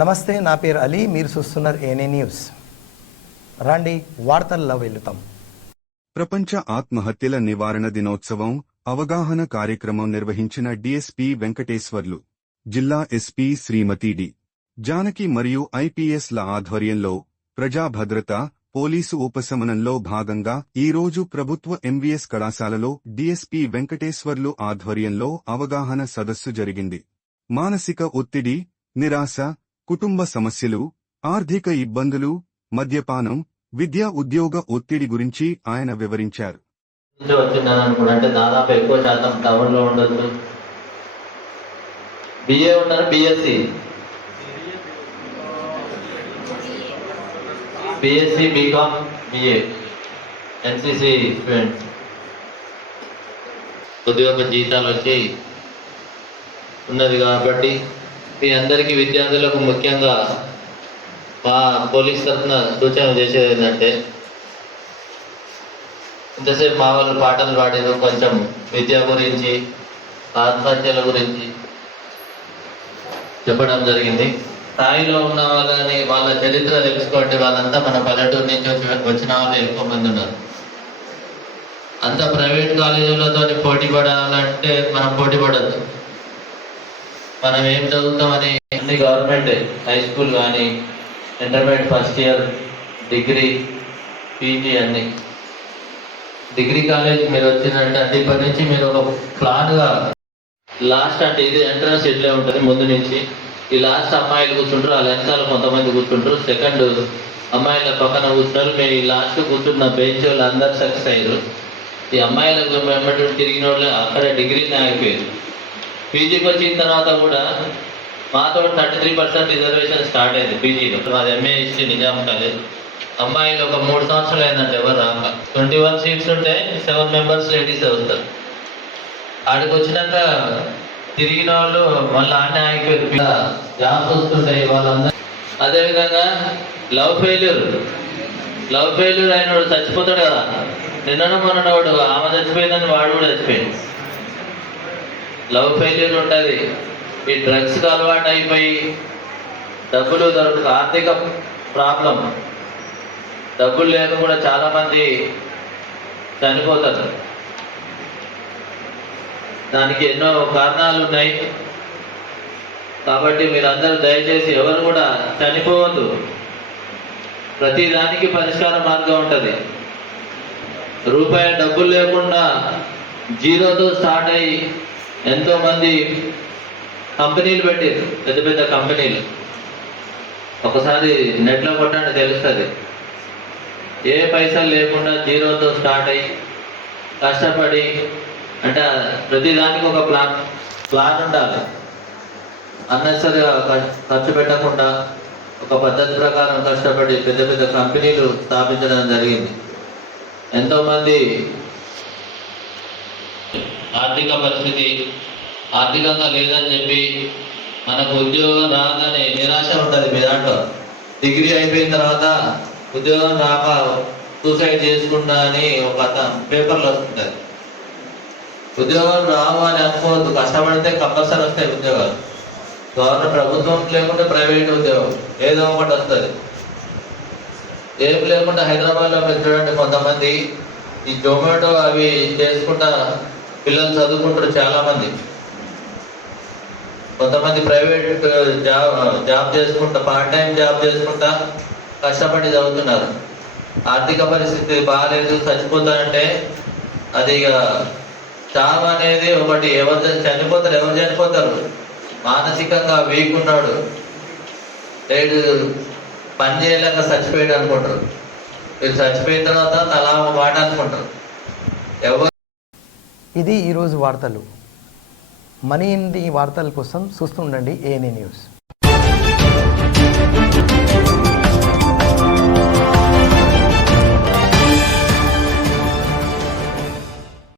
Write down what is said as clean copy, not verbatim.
నమస్తే, నా పేరు అలీ. మీరు చూస్తున్నారు ఏఎన్ఏ న్యూస్. రండి వార్తల్లో వెళ్తాం. ప్రపంచ ఆత్మహత్యల నివారణ దినోత్సవం అవగాహన కార్యక్రమం నిర్వహించిన డీఎస్పీ వెంకటేశ్వర్లు, జిల్లా ఎస్పీ శ్రీమతి డి. జానకి మరియు ఐపీఎస్ల ఆధ్వర్యంలో ప్రజా భద్రత, పోలీసు ఉపశమనంలో భాగంగా ఈరోజు ప్రభుత్వ ఎంవీఎస్ కళాశాలలో డీఎస్పీ వెంకటేశ్వర్లు ఆధ్వర్యంలో అవగాహన సదస్సు జరిగింది. మానసిక ఒత్తిడి, నిరాశ, కుటుంబ సమస్యలు, ఆర్థిక ఇబ్బందులు, మద్యపానం, విద్యా ఉద్యోగ ఒత్తిడి గురించి ఆయన వివరించారు. అంటే దాదాపు ఎక్కువ శాతం టౌన్ లో ఉండొచ్చు. బిఏ ఉన్నారు, BSc, BCom, BA, NCC students. ఉద్యోగ జీతాలు వచ్చి ఉన్నది కాబట్టి మీ అందరికీ విద్యార్థులకు ముఖ్యంగా మా పోలీస్ తరఫున సూచన చేసేది ఏంటంటే, ఇంతసేపు మా వాళ్ళు పాటలు పాడారు, కొంచెం విద్య గురించి, ఆత్మహత్యల గురించి చెప్పడం జరిగింది. స్థాయిలో ఉన్న వాళ్ళని వాళ్ళ చరిత్ర తెలుసుకోండి. వాళ్ళంతా మన పల్లెటూరు నుంచి వచ్చిన వాళ్ళు ఎక్కువ మంది ఉన్నారు. అంత ప్రైవేట్ కాలేజీలతో పోటీ పడాలంటే మనం పోటీ పడద్దు. మనం ఏం చదువుతామని అన్ని గవర్నమెంట్ హై స్కూల్ కానీ, intermediate first year, degree, PG అన్ని. డిగ్రీ కాలేజ్ మీరు వచ్చిందంటే అంటే ఇప్పటి నుంచి మీరు ఒక ప్లాన్గా లాస్ట్ అంటే ఇది ఎంట్రన్స్ ఇట్లే ఉంటుంది. ముందు నుంచి ఈ లాస్ట్ అమ్మాయిలు కూర్చుంటారు, ఆ వెనకాల కొంతమంది కూర్చుంటారు, సెకండ్ అమ్మాయిల పక్కన కూర్చుంటారు. మీ లాస్ట్ కూర్చున్న బెంచ్ వాళ్ళు అందరు సక్సెస్ అయ్యారు. ఈ అమ్మాయిలకు వెంబడి తిరిగిన వాళ్ళు అక్కడ డిగ్రీని ఆగిపోయారు. పీజీకి వచ్చిన తర్వాత కూడా మాతో 33% రిజర్వేషన్ స్టార్ట్ అయింది పీజీలో. మాది ఎంఏ హిస్టరీ నిజాం కాలేజ్. అమ్మాయిలు ఒక 3 సంవత్సరాలు అయిందంటే ఎవరు రాక 21 సీట్స్ ఉంటే 7 మెంబర్స్ లేడీస్ వస్తారు. ఆడికి వచ్చినాక తిరిగిన వాళ్ళు మళ్ళీ ఆనే ఆగిపోయారు. జాబ్స్ వస్తుంటాయి వాళ్ళందరూ. అదేవిధంగా లవ్ ఫెయిల్యూర్ అయిన వాడు చచ్చిపోతాడు కదా. నిన్న మొన్న వాడు ఆమె చచ్చిపోయిందని వాడు కూడా చచ్చిపోయింది. లవ్ ఫెయిల్యూర్ ఉంటుంది. ఈ డ్రగ్స్కి అలవాటు అయిపోయి డబ్బులు దొరకదు, ఆర్థిక ప్రాబ్లం, డబ్బులు లేక కూడా చాలామంది చనిపోతారు. దానికి ఎన్నో కారణాలు ఉన్నాయి. కాబట్టి మీరందరూ దయచేసి ఎవరు కూడా చనిపోవద్దు. ప్రతి దానికి పరిష్కార మార్గం ఉంటుంది. రూపాయి డబ్బులు లేకుండా జీరోతో స్టార్ట్ అయ్యి ఎంతోమంది కంపెనీలు పెట్టారు, పెద్ద పెద్ద కంపెనీలు. ఒకసారి నెట్లో కొట్టండి తెలుస్తుంది. ఏ పైసలు లేకుండా జీరోతో స్టార్ట్ అయ్యి కష్టపడి, అంటే ప్రతిదానికి ఒక ప్లాన్ ఉండాలి. అన్నెసరిగా ఖర్చు పెట్టకుండా ఒక పద్ధతి ప్రకారం కష్టపడి పెద్ద పెద్ద కంపెనీలు స్థాపించడం జరిగింది. ఎంతోమంది ఆర్థిక పరిస్థితి ఆర్థికంగా లేదని చెప్పి మనకు ఉద్యోగం రాగానే నిరాశ ఉంటుంది. మీ దాంట్లో డిగ్రీ అయిపోయిన తర్వాత ఉద్యోగం రాక సూసైడ్ చేసుకుంటా అని ఒక పేపర్లు వస్తుంటుంది. ఉద్యోగం రావు అని అనుకోవద్దు. కష్టపడితే కంపల్సరీ వస్తాయి ఉద్యోగాలు. గవర్నమెంట్ ప్రభుత్వం లేకుంటే ప్రైవేట్ ఉద్యోగం ఏదో ఒకటి వస్తుంది. ఏం లేకుండా హైదరాబాద్లో మీరు చూడండి, కొంతమంది ఈ జొమాటో అవి చేసుకుంటా పిల్లలు చదువుకుంటారు చాలామంది. కొంతమంది ప్రైవేట్ జాబ్ చేసుకుంటా, పార్ట్ టైం జాబ్ చేసుకుంటా కష్టపడి చదువుతున్నారు. ఆర్థిక పరిస్థితి బాగాలేదు, చచ్చిపోతారంటే అది ఇక చావు అనేది ఒకటి. ఎవరు చనిపోతారు మానసికంగా వీక్ ఉన్నాడు, లేడు, పని చేయలేక చచ్చిపోయాడు అనుకుంటారు. వీళ్ళు చచ్చిపోయిన తర్వాత తలా ఒక మాట అనుకుంటారు. ఇది ఈరోజు వార్తలు. మనీ ఇంటి వార్తల కోసం చూస్తుండండి ఏఎన్ఏ న్యూస్.